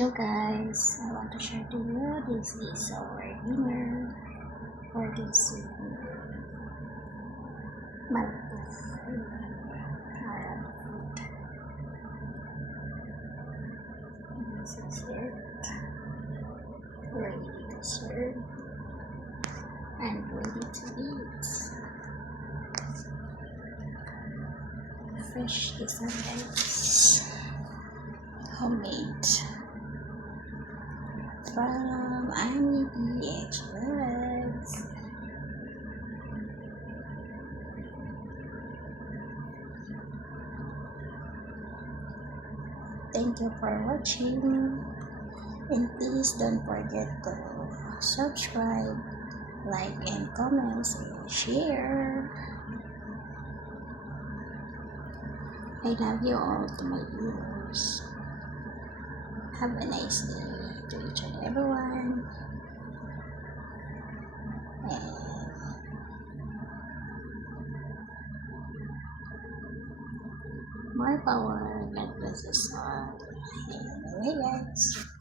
Hello guys, I want to share to you, this is our dinner for this month of Arab food. This is it, ready to serve and ready to eat. Fresh desserts, homemade from Annie Express. Thank you for watching, and please don't forget to subscribe, like and comment and share. I love you all to my viewers. Have a nice day to each and everyone. And more power. God bless us all. Bye guys.